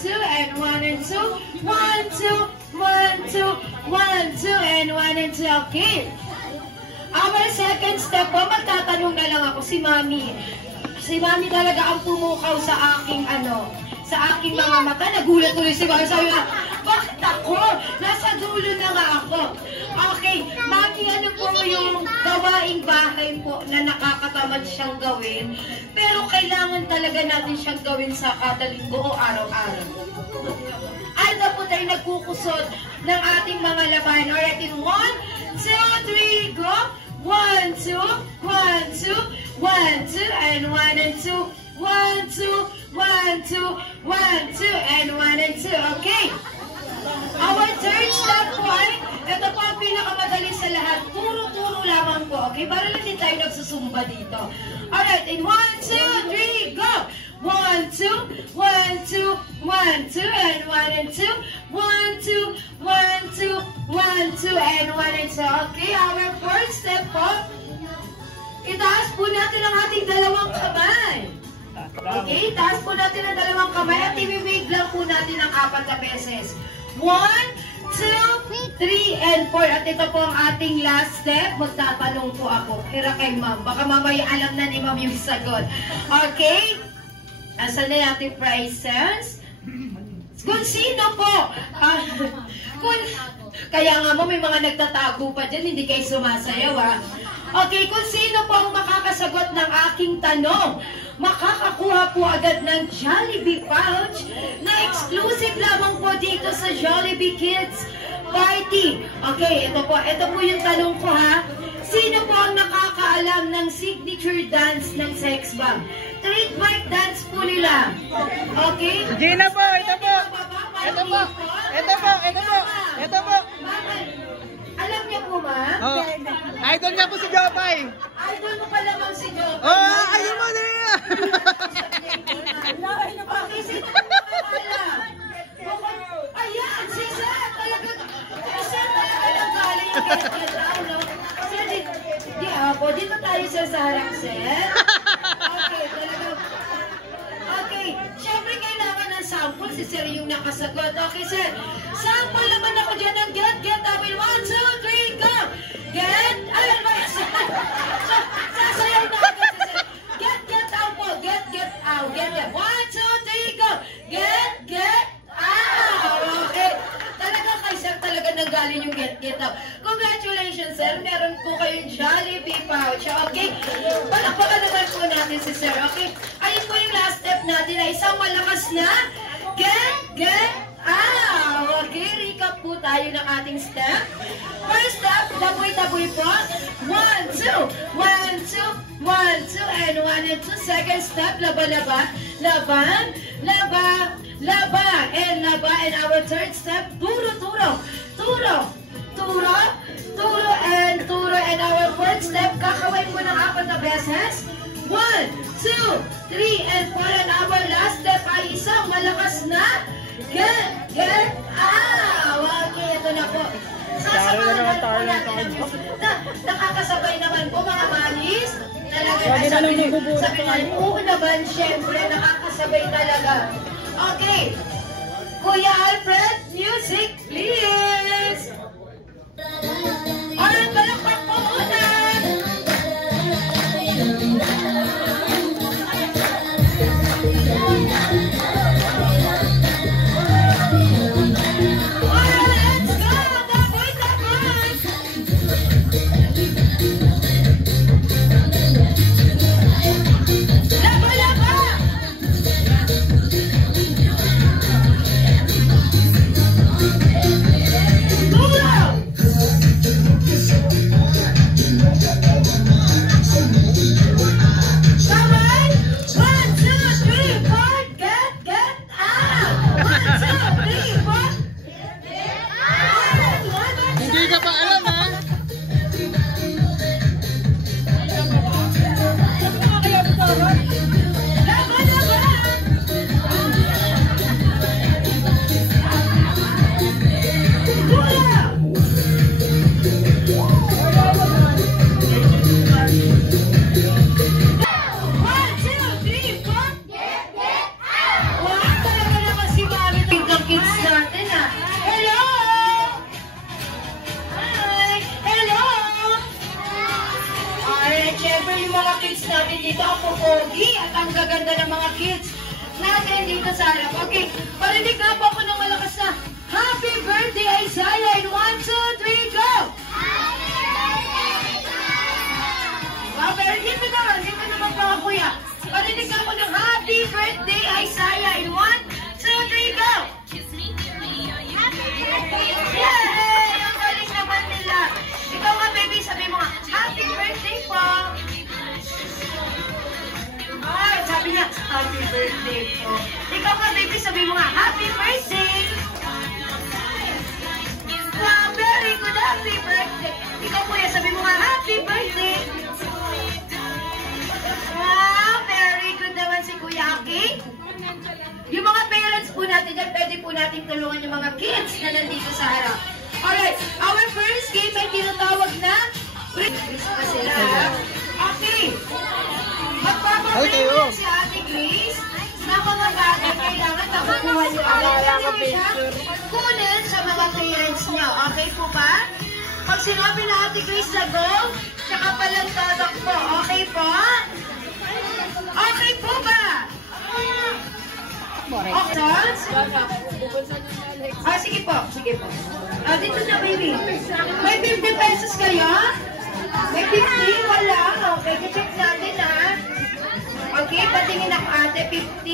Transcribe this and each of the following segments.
2, and 1 and 2. 1, 2, 1, 2, 1, 2, and 1 and 2. Okay. Our second step po, magtatanong na lang ako si Mami. Si Mami talaga ang pumukaw sa aking sa aking mga mata. Nagulat tuloy si Mami. Sabi na, bakit ako? Nasa dulo na nga ako. Okay, Mami, ano po yung gawaing bahay po na nakakatamad siyang gawin, pero kailangan talaga natin siyang gawin sa kada linggo o araw-araw? Ano po tayo nagkukusot ng ating mga labahin? Alright, in 1, 2, 3, go! 1, 2, 1, 2, 1, 2, and 1 and 2. 1, 2, 1, 2, 1, 2, and 1 and 2. Okay. Our third step po ay, ito po ang pinakamadali sa lahat. Turo-turo lamang po. Okay? Para lang din tayo nagsusumba dito. Alright, in 1, 2, 3, go! 1, 2, 1, 2, 1, 2, and 1 and 2. 1, 2, 1, 2, 1, 2, and 1 and 2. Okay, our fourth step po, itaas po natin ang ating dalawang kamay. Okay, itaas po natin ang dalawang kamay at i-wave lang po natin ang 4 na beses. 1, 2, 3, and 4. At ito po ang ating last step. Magtatanong po ako. Kira kay Ma'am. Baka mamaya alam na ni Ma'am yung sagot. Okay? Asan na natin prizes? Kung sino po? Kaya nga mo, may mga nagtatago pa dyan. Hindi kayo sumasayaw, ha? Okay, kung sino po ang makakasagot ng aking tanong, makakakuha po agad ng Jollibee pouch na exclusive lamang po dito sa Jollibee Kids Party. Okay, ito po yung tanong ko, ha. Sino po ang nakakaalam ng signature dance ng Sex Bomb? Trademark dance po nila. Okay? Gina po, ito po. Ito po. Ito po, ito po. Ito po. Alam niya po, ma'am? Oh, idol niya po si Jopay. Idol mo pala bang si Jopay? Oh, ayun mo na yan. Okay, sino po nakakaalam? Ayan, si Sir. Talaga, si Sir talaga lang galing. Sir, dito tayo Sir sa harap, Sir. Okay, talaga. Okay, syempre kailangan ng sample. Si Sir yung nakasagot. Okay, Sir. Sample naman ako dyan ng get. Tapos 1, 2, 3, go! Get! Ayun ba? Sasayaw na ako, Sir. Get out po. Get out. Get. 1, 2, 3, go! Get out! Okay. Talaga kay Sir talaga nanggaling yung get out. Congratulations, Sir. Meron po kayong Jollibee pouch. Okay? Palakpakan naman po natin si Sir. Okay? Ayun po yung last step natin na isang malakas na get out. Okay? Recap po tayo ng ating step. First step, daboy-daboy po. 1, 2, 1, 2, 1, 2, and 1 and 2. Second step, laba-laba. Laban. And our third step, turo. And our fourth step, kakaway mo ng 4 na beses. 1, 2, 3, and 4. And our last step ay isang malakas na get out. Okay, ito na po. Sasamahan po natin nakakasabay naman po mga manis. Talaga sabi nga, oo naman, syempre, nakakasabay talaga. Okay. Kuya Alfred, music, please. Alright, palakpak po muna. pogi at ang gaganda ng mga kids natin dito sa harap. Okay, parinig nga po ako ng malakas na Happy Birthday, Isaiah! In 1, 2, 3, go! Wow, pero dito naman po ako, kuya. Parinig nga po ng Happy Birthday, Isaiah! In 1, 2, 3, go! Yay! Ang galing naman nila. Ikaw nga, baby, sabi mo nga, Happy Birthday po! Ay, sabi niya, Happy Birthday po. Ikaw nga, baby, sabi mo nga, Happy Birthday! Wow, very good, Happy Birthday! Ikaw, kuya, sabi mo nga, Happy Birthday! Wow, very good naman si Kuya Aki. Yung mga parents po natin dyan, pwede po natin tulungan yung mga kids na nandito sa harap. Alright, our first game ay tinatawag na Christmas sila. Okay. Magpapapayos si Ate Grace na mga bagay kailangan nakukuha nyo agad. Kunin sa mga parents nyo. Okay po ba? Pag sinabi na Ate Grace na go, tsaka palang tatakbo. Okay po? Okay po ba? Sige po, sige po. Dito na, baby. May 50 pesos kayo? May 50? Wala. Okay, check natin, ha? Okay, patingin ako, ate. 50?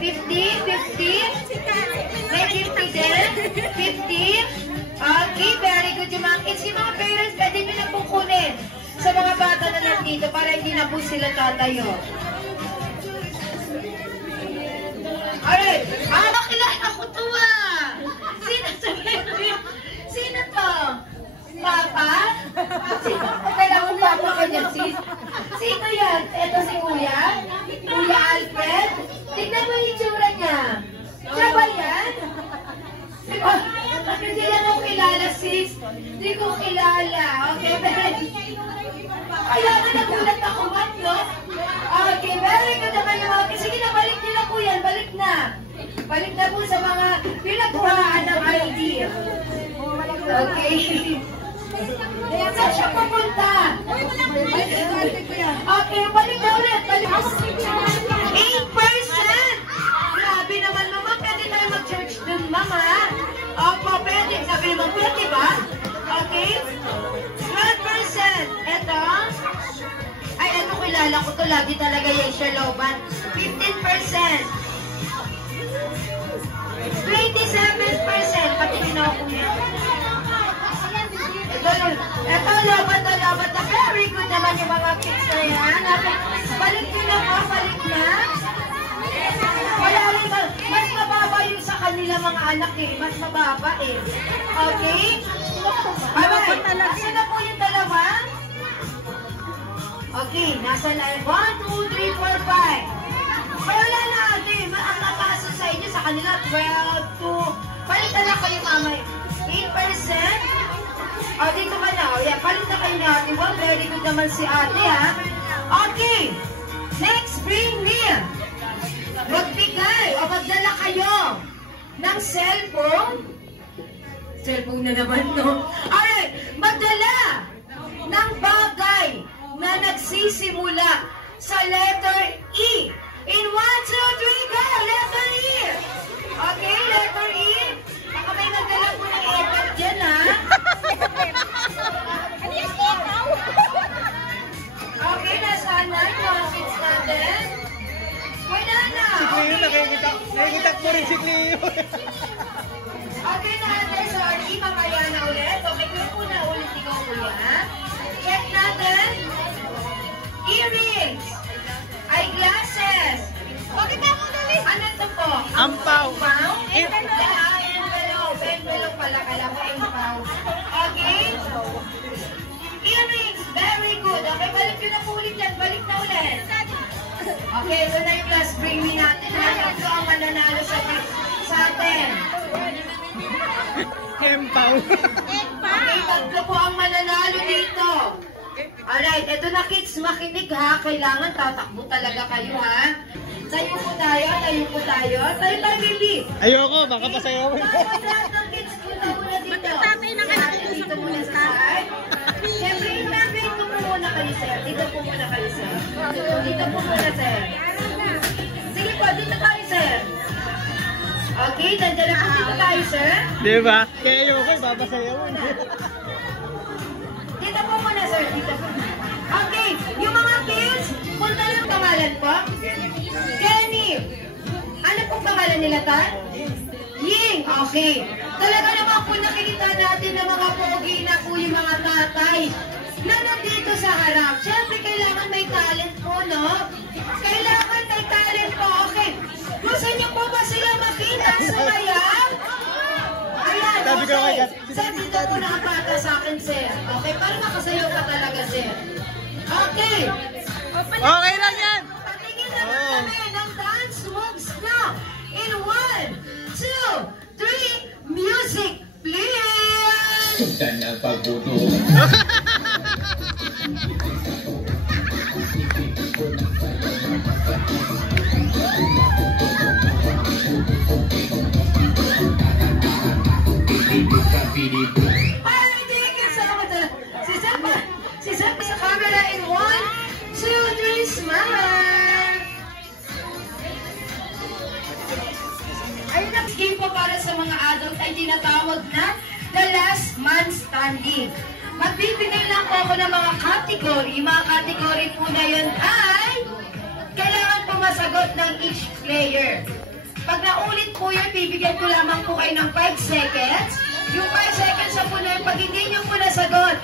50? 50? May 50 din? 50? Okay, very good yung mga kids. Yung mga parents, pwede nyo na pong kunin sa mga bata na nandito para hindi na po sila tatayo. Alright. Nakilala ko to, Sino to? Sino to? Papa? Sino? Kailangan ko papa ka dyan, sis. Sino yan? Ito si Kuya? Kuya Alfred? Tignan mo yung itsura niya. Siya ba yan? Hindi lang ako kilala, sis. Hindi ko kilala. Okay, very kaya nga nagulat ako, man, no? Okay, very good naman yung mga. Sige na, balik nila po yan. Balik na. Balik na po sa mga pinagkuhaan ng ID. Okay. Saan siya pupunta? Okay, balik na ulit. 8%! Grabe naman, mama. Pwede tayo mag-church dun, mama. Opo, pwede. Sabi naman, pwede ba? Okay? 12%. Ito. Ay, ito kilala ko to. Lagi talaga yung Sherloban. 15%. 27%. Pati ginawa ko yan. Ito, lobat na. Very good naman yung mga kids na yan. Balik nyo na po. Balik na. Wala rin ba? Mas mababa yung sa kanila mga anak eh. Mas mababa eh. Okay? Alright. Nasa na po yung dalawa? Okay. Nasa na? 1, 2, 3, 4, 5. Wala na ate. Ang nataasa sa inyo sa kanila 12 to... Palitan na kayo mamay. 8%. O, dito ka na. O, yan. Palit na kayo ni ate. Well, very good naman si ate, ha? Okay. Next, bring me. Magbigay o magdala kayo ng cellphone. Cellphone na naman, no? Alright, magdala ng bagay na nagsisimula sa letter E. In 1, 2, 3, go! Letter E! Okay, letter E. Baka may nagdala po ng iPad dyan, ha? Okay, nasaan na yung mga kids natin? Wala na! Si Cleo, nakikita ko rin si Cleo. Okay na natin, sorry, mamaya na ulit. Okay, ko na ulit ikaw kuya. Check natin. Earrings. Eyeglasses. Bakit ako dali? Ano ito po? Ampaw. Envelope. Envelope pala. Kala mo ampaw. Okay? Earrings. Very good. Okay, balik yun na po ulit yan. Balik na ulit. Okay, ito na yung class bring me natin. Ito ang mananalo sa atin. Empaw. Okay, tatlo po ang mananalo dito. Alright, eto na kids, makinig ha. Kailangan tatakbo talaga kayo ha. Tayo po tayo. Tayo tayo, baby. Ayoko, baka pasayaw. Dapat lahat ng kids, punta muna dito. Tatay na kayo dito muna sa side. Siyempre, remember, ito po muna kayo sir. Dito po muna kayo, sir. Dito po muna, sir. Sige po, dito tayo, sir. Okay, nandiyan na po dito tayo, sir. Diba? Kaya ayoko, babasayawin. Dito po muna, sir. Dito po. Okay, yung mga kids, punta ng pangalan po. Kenny. Ano pong pangalan nila, Tan? Ying. Okay. Talaga naman po nakikita natin na mga pogi na po yung mga tatay na nandito sa harap. Siyempre, kailangan may talent po, no? Kailangan may talent po. Okay. Gusto niyo po ba sila makita sa mayan? Ayan, okay. Sir, dito po nakapata sa akin, sir. Okay, para makasayaw ka talaga, sir. Okay. Okay lang yan. Patingin naman kami ng dance moves na. In 1, 2, 3, music, please! Sudan na pagbuto. Si Sam sa camera in 1, 2, 3, smile! Ayun na, game po para sa mga adult ay tinatawag na The Last Man Standing. Magbibigay lang po ako ng mga category. Mga category po na yun ay kailangan po masagot ng each player. Pag naulit po yun, bibigyan ko lamang po kayo ng 5 seconds. Yung 5 seconds na po na yun, pag hindi nyo po nasagot,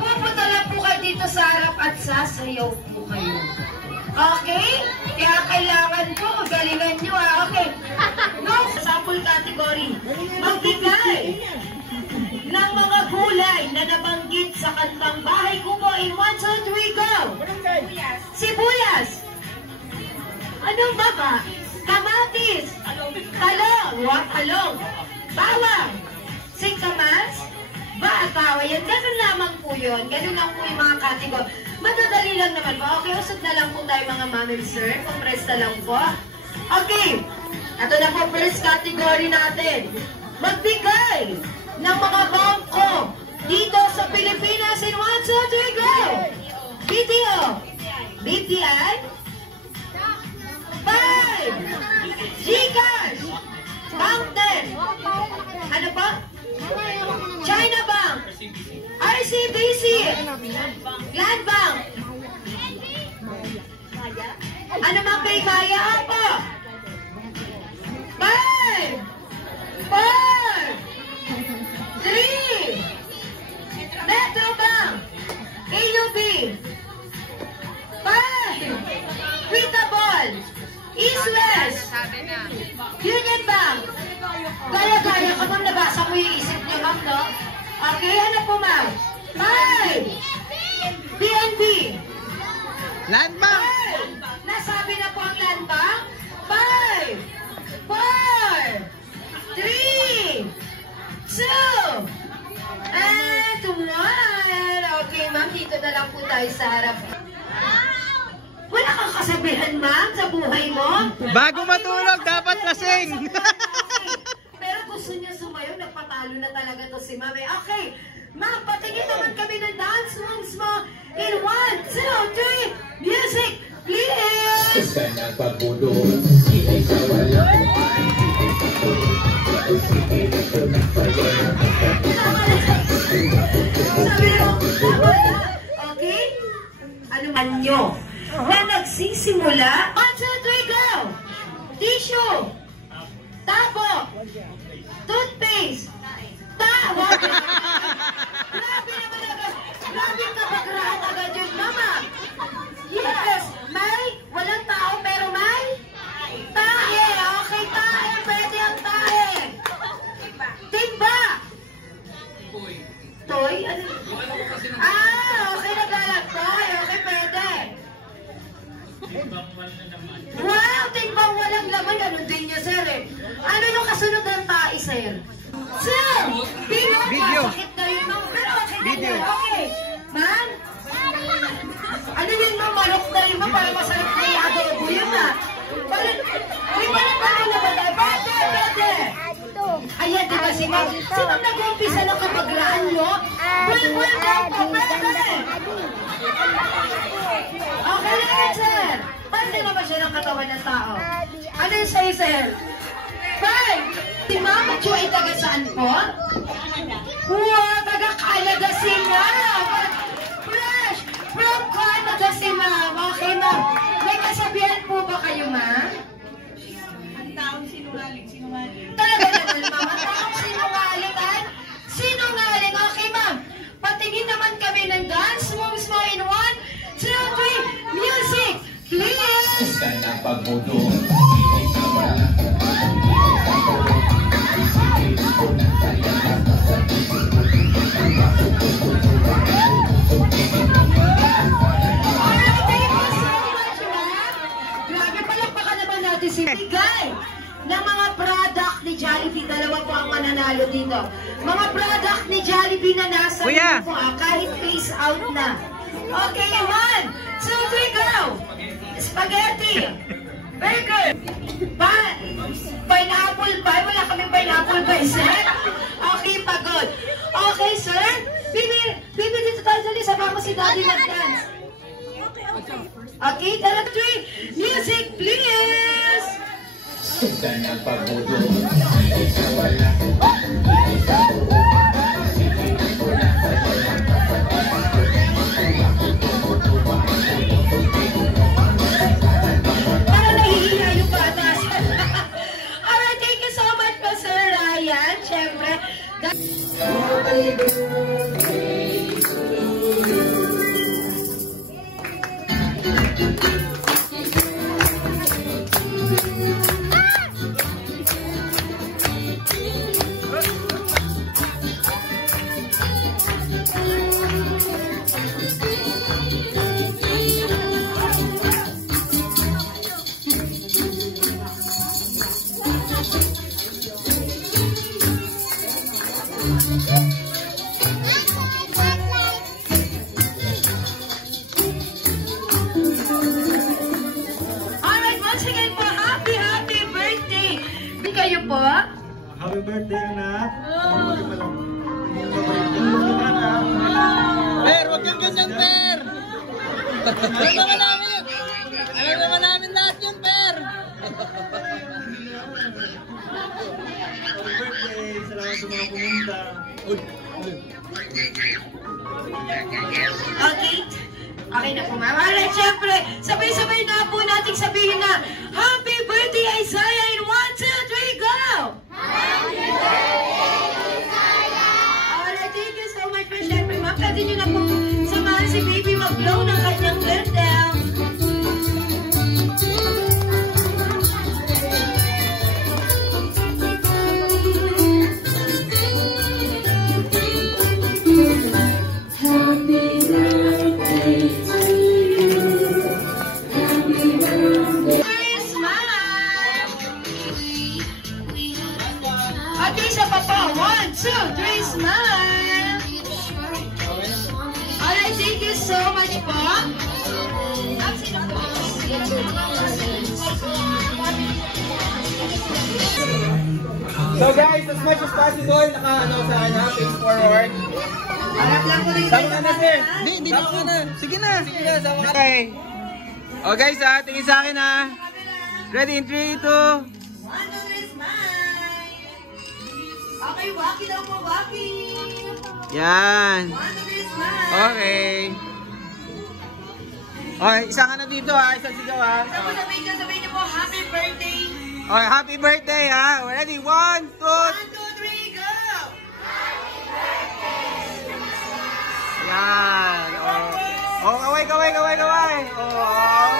pupunta lang po kayo dito sa harap at sasayaw po kayo. Okay? Kaya kailangan po, magalingan nyo ha. Okay. No, sample category. Magbigay ng mga gulay na nabanggit sa kantang Bahay Kubo in 1, 2, 3, go! Sibuyas. Anong baba? Kamatis. Talong. Talong. Bawang. Singkamas. Baatawa. Yan. Ganun lamang po yun. Ganun lang po yung mga category. Madadali lang naman po. Okay, usap na lang po tayo mga ma'am and sir. Compress na lang po. Okay. Ito na po first category natin. Magbigay ng mga bangko dito sa Pilipinas in 1, 2, 3, go! BTO. BPI. 5. Gcash. Bank 10. Ano pa? China Bank. RCBC. Land Bank. Ano mang kay Maya? Apa? 5. 4. 3. Metro Bank. AUB. 5. Quintaball. East West. Union Bank. Gaya-gaya ka ma'am, nabasa ko yung isip niyo ma'am, no? Okay, ano po ma'am? 5. BNB. Land Bank. 5. Nasabi na po ang Land Bank. 5. 4. 3. 2. And 1. Okay ma'am, dito na lang po tayo sa harap. Wala kang kasabihan ma'am sa buhay mo? Bago matulog, dapat lasing. Pero gusto niya sumayaw, nagpatalo na talaga to si ma'am. Okay, ma'am, patingin naman kami ng dance moves mo in 1, 2, 3, music, please! Sudan na pagbuto. Hindi ka wala. Okay? Ano man nyo? Na nagsisimula? 1, 2, 3, go! Tissue! Tapo! Toothpaste! Tawa! Grabe naman agad! Grabe kapag-rahat agad yun, mama! Yes! May? Walang tao pero may? Tae! Okay, tae! Pwede ang tae! Timba! Toy? Ano? Okay, naglalag toy! Okay, pwede! Wow! Timbang walang laman! Ganun din niya, sir eh. Ano yung kasunod ng tae, sir? Sir! Video! Bakit na yun, ma'am? Pero okay na Video. yun. Okay. Ma'am? Ano yun, ma'am? Malok na yun, ma'am? Para masarap na yung adobo yun, Di ba na tayo na ba tayo? Pwede! Ayan, di ba si Ma'am. Sino nag-umpisa ng kapagraan, no? Well daw po, pwede. Okay na yan, sir. Parte naman siya ng katawan ng tao. Ano yung sa'yo, sir? Bye! Si Mama Jo ay taga saan po? Wow, taga Canada sila! Fresh! From Canada sila! Okay, Ma'am. May kasabihan po ba kayo, Ma'am? Ang taong sinungaling. Talaga naman, Ma'am. Ang taong sinungaling at sinungaling. Okay, Ma'am. Patingin naman kami ng dance moves mo in 1, 2, 3, music! Please! Sundan ang pagbudo, hindi ka wala. Grabe, palakpakan naman natin si Bigay ng mga product ni Jollibee. Dalawa po ang mananalo dito. Mga product ni Jollibee na nasa Kuya! po, kahit face out na. Okay, 1, 2, 3, go! Spaghetti! Very good! Pineapple pie? Wala kami pineapple pie, sir? Okay, pagod. Okay, sir? Bibi dito tayo dali. Sama mo si Daddy mag-dance. Okay, tara 3. Music, please! Sundan ang pagbudo, hindi ka wala. Para nahihiya yung bata. Alright, thank you so much po, Sir Ryan. Siyempre, alright, once again po, happy birthday! Di kayo po? Happy birthday, anak! Per, huwag kang ganyan, Per! Alam naman namin lahat yun, Per! Happy birthday! Salamat sa mga pumunta. Okay. Okay na po, ma'am. Alright, syempre, sabay-sabay na po natin sabihin na happy birthday, Isaiah! In 1, 2, 3, go! Happy birthday, Isaiah! Alright, thank you so much po. Syempre, ma'am, pwede nyo na po samahan si baby mag-blow ng kanyang candle. Okay, isa pa po. 1, 2, 3, smile! Alright, thank you so much po. So guys, as much as possible, naka-ano sa kanya, face forward. Harap lang po rin. Sama ka na, sir. Hindi na ka na. Sige na. Sama ka. Okay. Oh guys, tingin sa akin ha. Ready in 3, 2. 1, 2, 3, smile! Okay, waki daw po, waki! Yan. 1, 2, 3, smile! Okay. Okay, isa ka na dito ha. Isang sigaw ha. Isa po sa video, sabihin niyo po, happy birthday! Okay, happy birthday ha. Ready? 1, 2. 1, 2, 3, go! Yan. Oh, kaway. Oh.